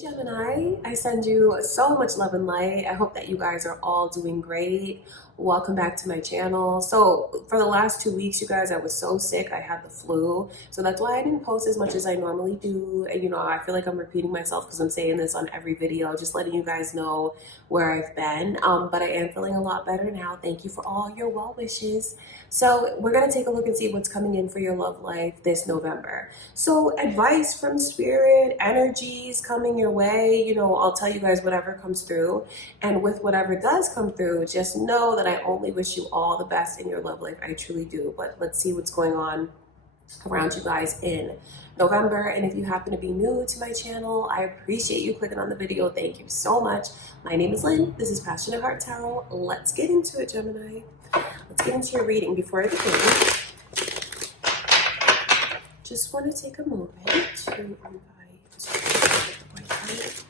Gemini, I send you so much love and light. I hope that you guys are all doing great. Welcome back to my channel. So for the last 2 weeks, you guys, I was so sick. I had the flu. So that's why I didn't post as much as I normally do. And I feel like I'm repeating myself because I'm saying this on every video, just letting you guys know where I've been. But I am feeling a lot better now. Thank you for all your well wishes. So we're going to take a look and see what's coming in for your love life this November. So advice from spirit, energies coming your way. I'll tell you guys whatever comes through. And with whatever does come through, just know that I only wish you all the best in your love life. I truly do. But let's see what's going on around you guys in November. And if you happen to be new to my channel, I appreciate you clicking on the video. Thank you so much. My name is Lynn. This is Passionate Heart Tarot. Let's get into it, Gemini. Let's get into your reading. Before I begin, just want to take a moment to invite my client.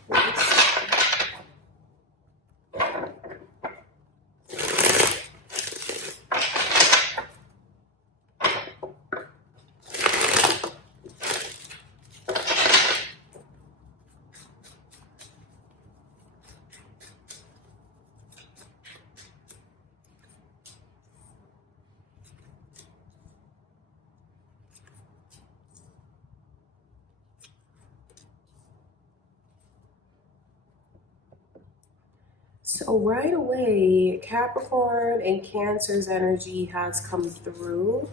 So right away, Capricorn and Cancer's energy has come through.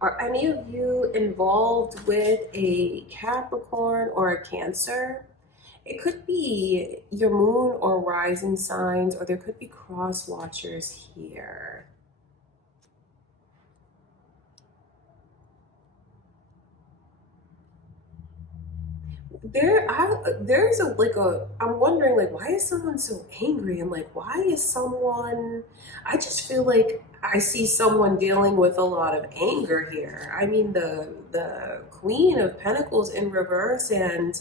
Are any of you involved with a Capricorn or a Cancer? It could be your moon or rising signs, or there could be cross watchers here. I'm wondering, why is someone so angry? And I just feel like I see someone dealing with a lot of anger here. I mean, the Queen of Pentacles in reverse and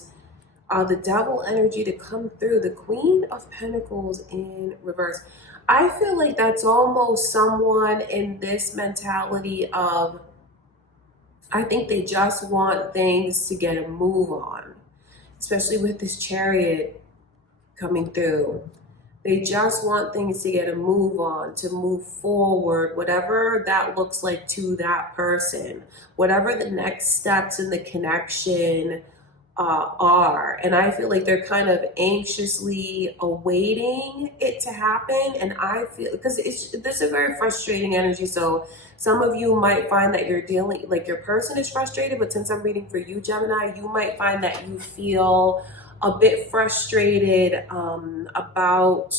the Devil energy to come through. The Queen of Pentacles in reverse. I feel like that's almost someone in this mentality of, I think they just want things to get a move on. Especially with this Chariot coming through. They just want things to get a move on, to move forward, whatever that looks like to that person, whatever the next steps in the connection are. And I feel like they're kind of anxiously awaiting it to happen. And I feel, because this is a very frustrating energy. So some of you might find that you're dealing, like your person is frustrated, but since I'm reading for you, Gemini, you might find that you feel a bit frustrated about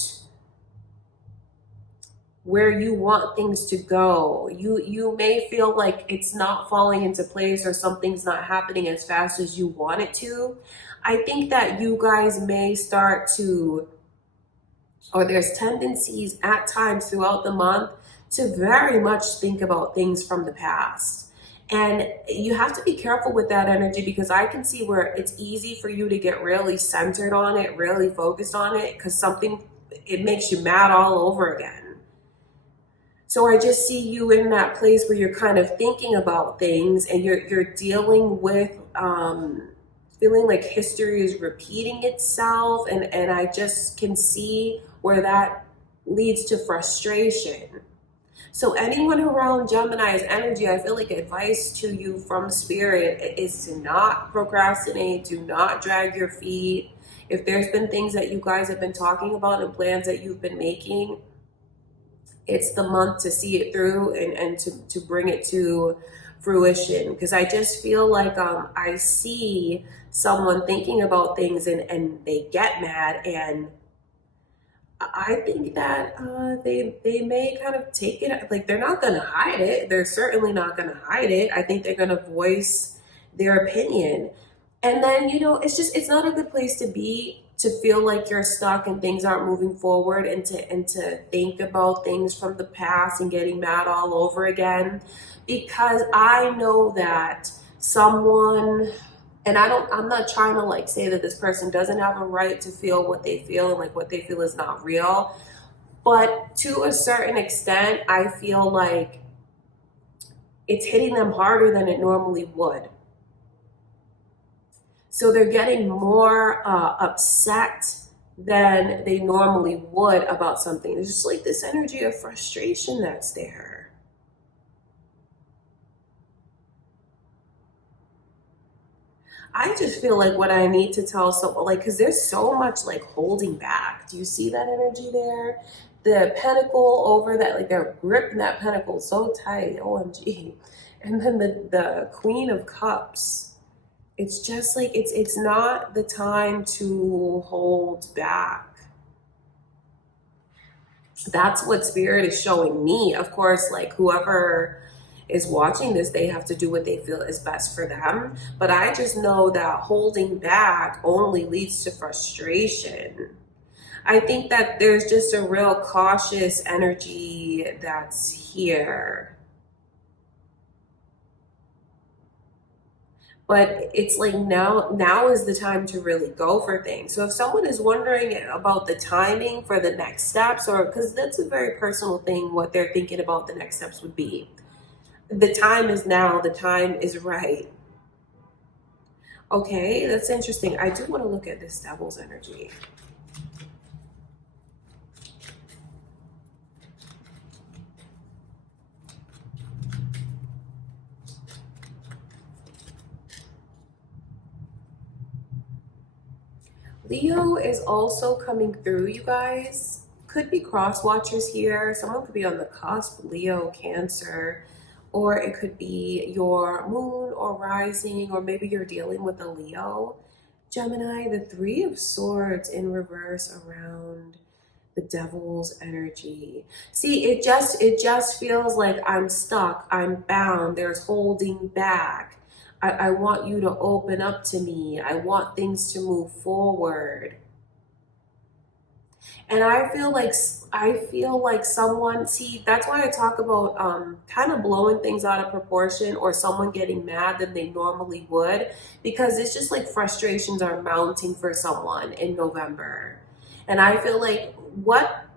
where you want things to go. You may feel like it's not falling into place or something's not happening as fast as you want it to. I think that you guys may start to, or there's tendencies at times throughout the month to very much think about things from the past. And you have to be careful with that energy, because I can see where it's easy for you to get really centered on it, really focused on it, because it makes you mad all over again. So I just see you in that place where you're kind of thinking about things and you're dealing with feeling like history is repeating itself. And I just can see where that leads to frustration. So anyone around Gemini's energy, I feel like advice to you from spirit is to not procrastinate, do not drag your feet. If there's been things that you guys have been talking about and plans that you've been making, it's the month to see it through and to bring it to fruition. Because I just feel like I see someone thinking about things and they get mad, and I think that they may kind of take it, like they're not going to hide it. They're certainly not going to hide it. I think they're going to voice their opinion. And then, it's not a good place to be, to feel like you're stuck and things aren't moving forward, and to think about things from the past and getting mad all over again. Because I know that someone, and I'm not trying to say that this person doesn't have a right to feel what they feel and what they feel is not real. But to a certain extent, I feel like it's hitting them harder than it normally would. So they're getting more upset than they normally would about something. There's just like this energy of frustration that's there. I just feel like what I need to tell someone, like, because there's so much like holding back. Do you see that energy there? The pentacle over that, like they're gripping that pentacle so tight, OMG. And then the Queen of Cups. It's just like, it's not the time to hold back. That's what Spirit is showing me. Of course, like whoever is watching this, they have to do what they feel is best for them. But I just know that holding back only leads to frustration. I think that there's just a real cautious energy that's here. But it's like now is the time to really go for things. So if someone is wondering about the timing for the next steps, or because that's a very personal thing, what they're thinking about the next steps would be. The time is now, the time is right. Okay, that's interesting. I do want to look at this Devil's energy. Leo is also coming through, you guys. Could be cross watchers here. Someone could be on the cusp, Leo, Cancer, or it could be your moon or rising, or maybe you're dealing with a Leo. Gemini, the Three of Swords in reverse around the Devil's energy. See, it just feels like I'm stuck, I'm bound, there's holding back. I want you to open up to me. I want things to move forward. And I feel like someone, see, that's why I talk about kind of blowing things out of proportion, or someone getting mad than they normally would, because it's just like frustrations are mounting for someone in November. And I feel like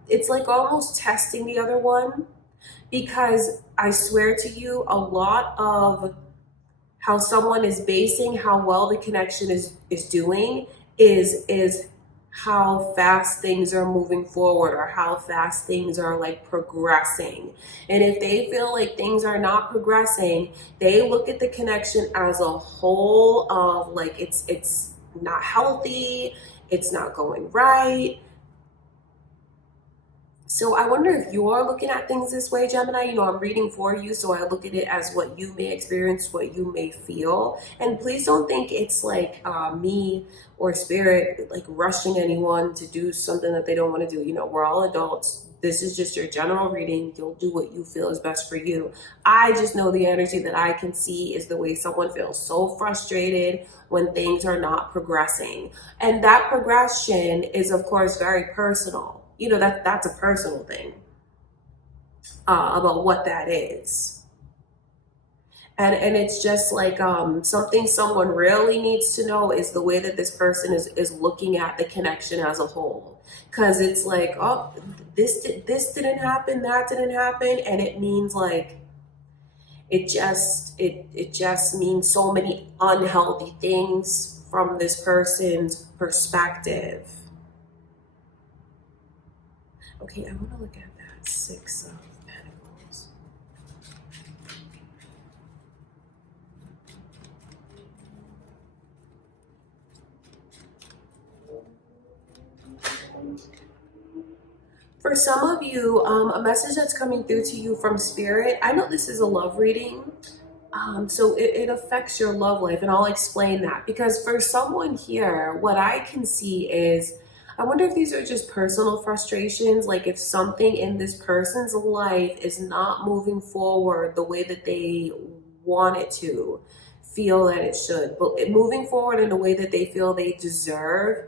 it's like almost testing the other one, because I swear to you, a lot of how someone is basing how well the connection is doing is how fast things are moving forward, or how fast things are like progressing. And if they feel like things are not progressing, they look at the connection as a whole of like it's not healthy, it's not going right. So I wonder if you're looking at things this way, Gemini. You know, I'm reading for you, so I look at it as what you may experience, what you may feel. And please don't think it's like me or Spirit like rushing anyone to do something that they don't want to do. You know, we're all adults. This is just your general reading. You'll do what you feel is best for you. I just know the energy that I can see is the way someone feels so frustrated when things are not progressing. And that progression is, of course, very personal. You know, that's a personal thing about what that is. And it's just like something someone really needs to know is the way that this person is looking at the connection as a whole. Because it's like, oh, this didn't happen, that didn't happen. And it means like, it just means so many unhealthy things from this person's perspective. Okay, I want to look at that Six of Pentacles. For some of you, a message that's coming through to you from Spirit. I know this is a love reading, so it affects your love life, and I'll explain that. Because for someone here, what I can see is, I wonder if these are just personal frustrations, like if something in this person's life is not moving forward the way that they want it to, feel that it should, but moving forward in a way that they feel they deserve.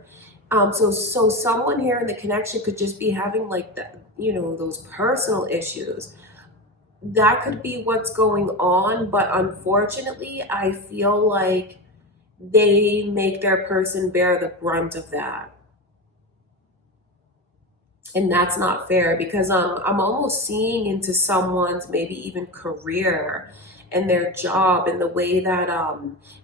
So someone here in the connection could just be having like the, you know, those personal issues. That could be what's going on, but unfortunately, I feel like they make their person bear the brunt of that. And that's not fair, because I'm almost seeing into someone's maybe even career. and their job, and the way that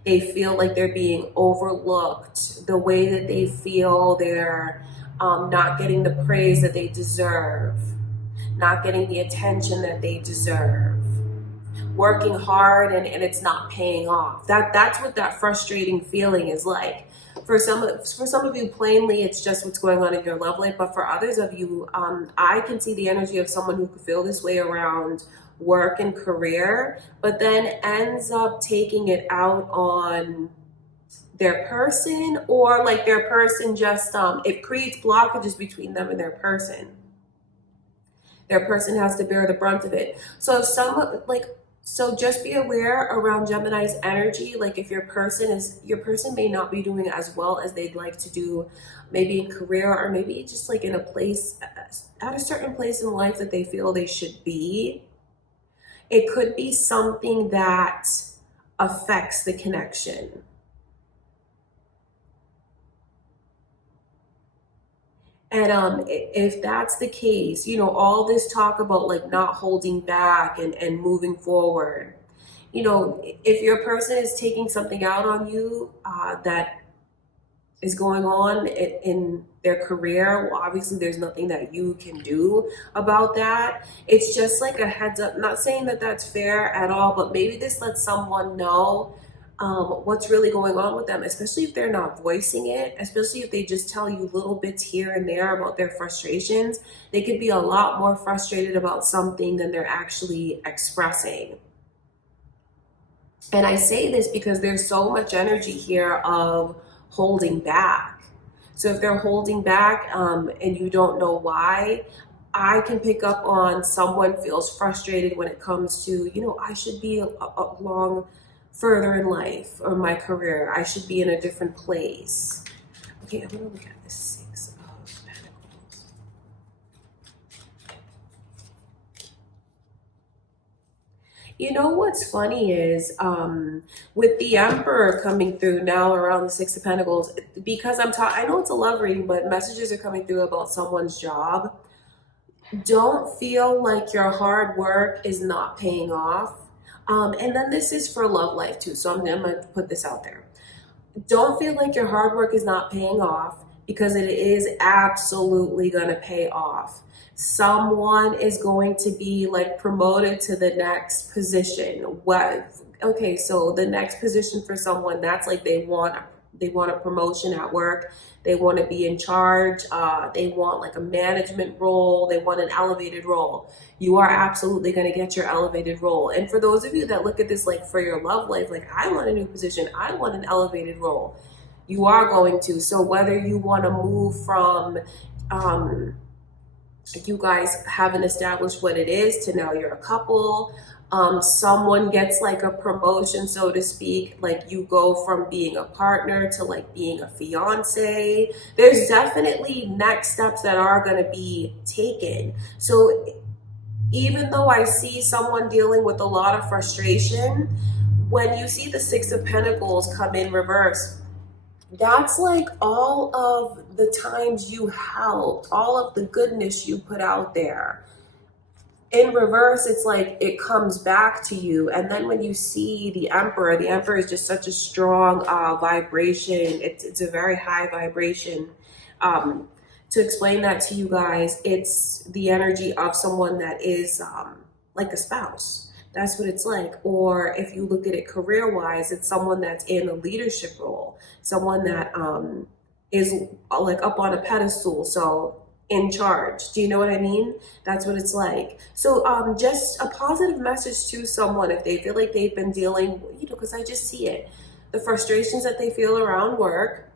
they feel like they're being overlooked, the way that they feel they're not getting the praise that they deserve, not getting the attention that they deserve, working hard and it's not paying off. That's what that frustrating feeling is like. For some of you, plainly, it's just what's going on in your love life. But for others of you, I can see the energy of someone who could feel this way around work and career, but then ends up taking it out on their person, or like their person just, it creates blockages between them and their person. Their person has to bear the brunt of it. So if someone so just be aware around Gemini's energy. Like if your person may not be doing as well as they'd like to do, maybe in career, or maybe just like in a place, at a certain place in life that they feel they should be. It could be something that affects the connection. And if that's the case, you know, all this talk about like not holding back and moving forward, you know, if your person is taking something out on you that is going on in their career, well, obviously there's nothing that you can do about that. It's just like a heads up. Not saying that that's fair at all, but maybe this lets someone know what's really going on with them, especially if they're not voicing it, especially if they just tell you little bits here and there about their frustrations. They could be a lot more frustrated about something than they're actually expressing. And I say this because there's so much energy here of holding back. So if they're holding back and you don't know why, I can pick up on someone feels frustrated when it comes to, you know, I should be along further in life or my career. I should be in a different place. Okay, I'm gonna look at the Six of Pentacles. You know what's funny is with the Emperor coming through now around the Six of Pentacles, because I know it's a love reading, but messages are coming through about someone's job. Don't feel like your hard work is not paying off. And then this is for love life too, so I'm gonna put this out there. Don't feel like your hard work is not paying off, because it is absolutely gonna pay off. Someone is going to be like promoted to the next position. Okay, so the next position for someone, that's like they want a promotion at work. They want to be in charge. They want like a management role. They want an elevated role. You are absolutely going to get your elevated role. And for those of you that look at this like for your love life, like I want a new position, I want an elevated role, you are going to. So whether you want to move from, you guys haven't established what it is, to now you're a couple, someone gets like a promotion, so to speak, like you go from being a partner to like being a fiance. There's definitely next steps that are going to be taken. So even though I see someone dealing with a lot of frustration, when you see the Six of Pentacles come in reverse, that's like all of the times you helped, all of the goodness you put out there. In reverse, it's like it comes back to you. And then when you see the Emperor is just such a strong vibration. It's a very high vibration. To explain that to you guys, it's the energy of someone that is like a spouse. That's what it's like. Or if you look at it career-wise, it's someone that's in a leadership role, someone that is like up on a pedestal, so in charge. Do you know what I mean? That's what it's like. So just a positive message to someone if they feel like they've been dealing, you know, because I just see it, the frustrations that they feel around work.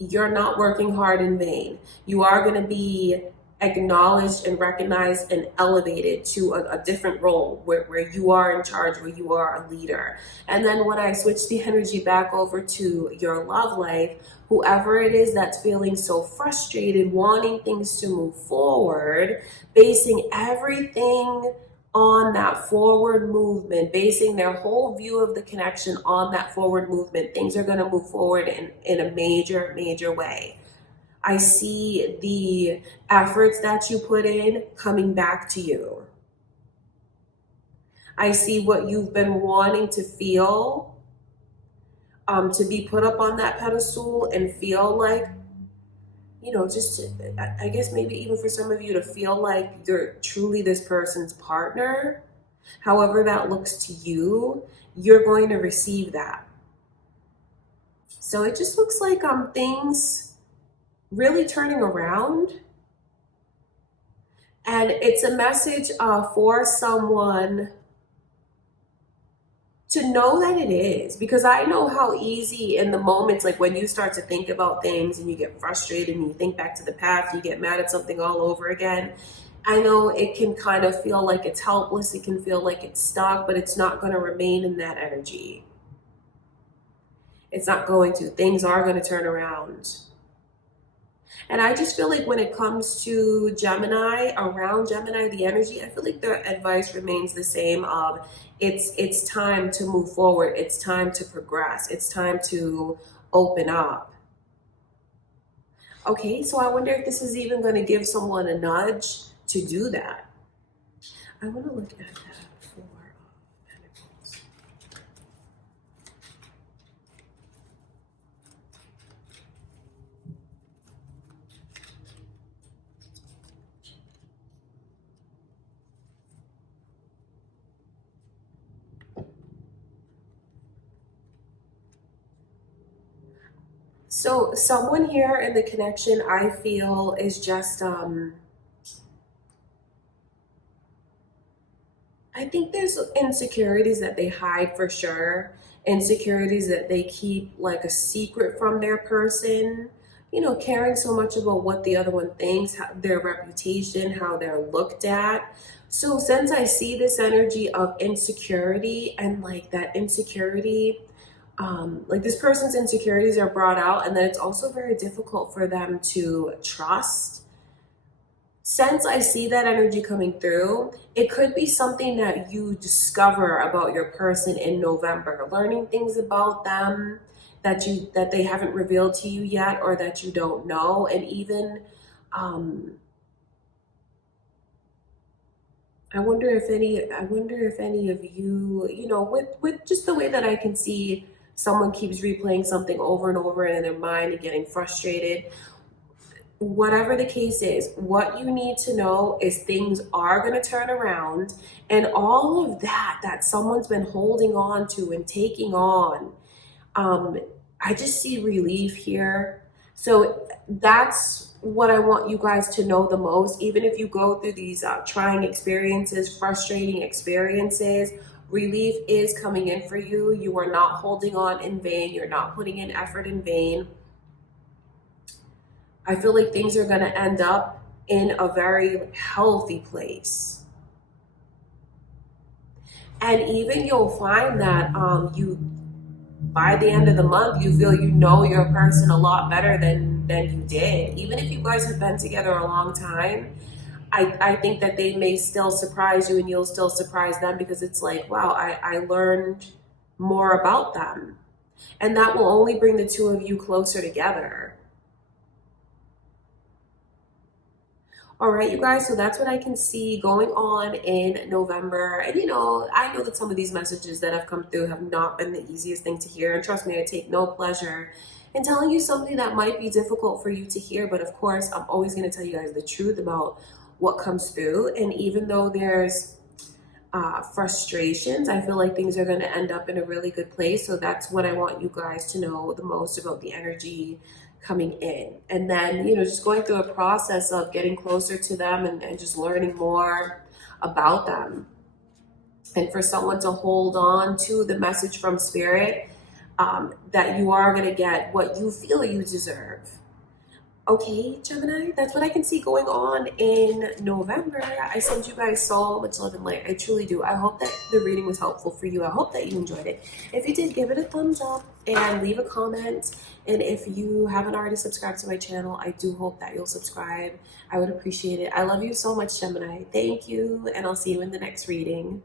You're not working hard in vain. You are going to be acknowledged and recognized and elevated to a different role where you are in charge, where you are a leader. And then when I switch the energy back over to your love life, whoever it is that's feeling so frustrated, wanting things to move forward, basing everything on that forward movement, basing their whole view of the connection on that forward movement, things are going to move forward in a major way. I see the efforts that you put in coming back to you. I see what you've been wanting to feel, to be put up on that pedestal and feel like, you know, just to, I guess maybe even for some of you to feel like you're truly this person's partner, however that looks to you, you're going to receive that. So it just looks like things really turning around. And it's a message for someone to know that it is, because I know how easy in the moments, like when you start to think about things and you get frustrated and you think back to the past, you get mad at something all over again. I know it can kind of feel like it's helpless. It can feel like it's stuck, but it's not going to remain in that energy. It's not going to. Things are going to turn around. And I just feel like when it comes to Gemini, around Gemini, the energy, I feel like the advice remains the same of it's time to move forward. It's time to progress. It's time to open up. Okay, so I wonder if this is even going to give someone a nudge to do that. I want to look at that for Pentacles. So someone here in the connection, I feel, is just, I think there's insecurities that they hide for sure. Insecurities that they keep like a secret from their person. You know, caring so much about what the other one thinks, how, their reputation, how they're looked at. So since I see this energy of insecurity and like that insecurity, like this person's insecurities are brought out, and then it's also very difficult for them to trust. Since I see that energy coming through, it could be something that you discover about your person in November, learning things about them that they haven't revealed to you yet, or that you don't know. And even I wonder if any of you, you know, with just the way that I can see someone keeps replaying something over and over in their mind and getting frustrated. Whatever the case is, what you need to know is things are going to turn around, and all of that someone's been holding on to and taking on, I just see relief here. So that's what I want you guys to know the most. Even if you go through these trying experiences, frustrating experiences, relief is coming in for you. You are not holding on in vain. You're not putting in effort in vain. I feel like things are going to end up in a very healthy place. And even you'll find that by the end of the month, you feel you know your person a lot better than you did. Even if you guys have been together a long time, I think that they may still surprise you and you'll still surprise them, because it's like, wow, I learned more about them. And that will only bring the two of you closer together. All right, you guys, so that's what I can see going on in November. And, you know, I know that some of these messages that have come through have not been the easiest thing to hear. And trust me, I take no pleasure in telling you something that might be difficult for you to hear. But of course, I'm always going to tell you guys the truth about what comes through. And even though there's frustrations, I feel like things are going to end up in a really good place. So that's what I want you guys to know the most about the energy coming in. And then, you know, just going through a process of getting closer to them and just learning more about them. And for someone to hold on to the message from Spirit, that you are going to get what you feel you deserve. Okay, Gemini, that's what I can see going on in November. I send you guys so much love and light. I truly do. I hope that the reading was helpful for you. I hope that you enjoyed it. If you did, give it a thumbs up and leave a comment. And if you haven't already subscribed to my channel, I do hope that you'll subscribe. I would appreciate it. I love you so much, Gemini. Thank you, and I'll see you in the next reading.